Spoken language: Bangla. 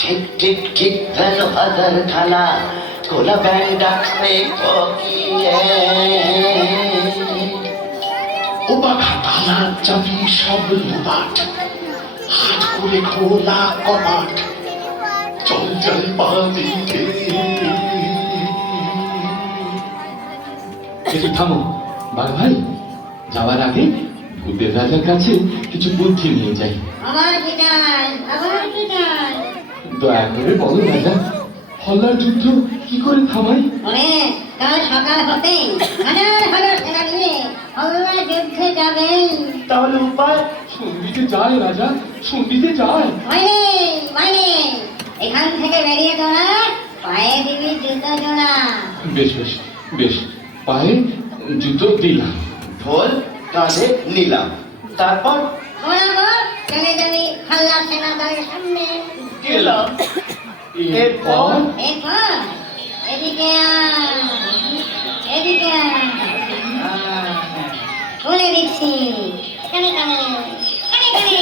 ঠিক ঠিক ঠিক যেন হাজার খানা কোলা ব্যাং ডাকছে কোকিলে। ওবাঘা তালা চাবি সব লোবাট, হাত করে খোলা কপাট, চল চল পালিয়ে। একটু থামো বাঘ ভাই, যাওয়ার আগে ভূতের রাজার কাছে কিছু বুদ্ধি নিয়ে যাই। আবার কি চাই, আবার কি চাই? দয়া করে বলো রাজা, হল্লার যুদ্ধ কি করে থামাই? ওরে, কাল সকাল হতেই হাজার হাজার সেনা নিয়ে হল্লা যুদ্ধে যাবেন। তাহলে উপায়? সন্ধিতে যায় রাজা, সন্ধিতে যায়। মাইনে এখান থেকে বেরিয়ে তোরা পায়ে দিবি জুতো জোড়া। বেশ বেশ বেশ, পায়ে জুতো দিলাম। ঢোল কাঁধে নিলাম, তারপর বরাবর চলে যাবি হল্লা সেনা দলের সামনে। গেলাম। এরপর এরপর এদিকে আয়, এদিকে আয়। বলে দিচ্ছি, এখানে কানে কানে কানে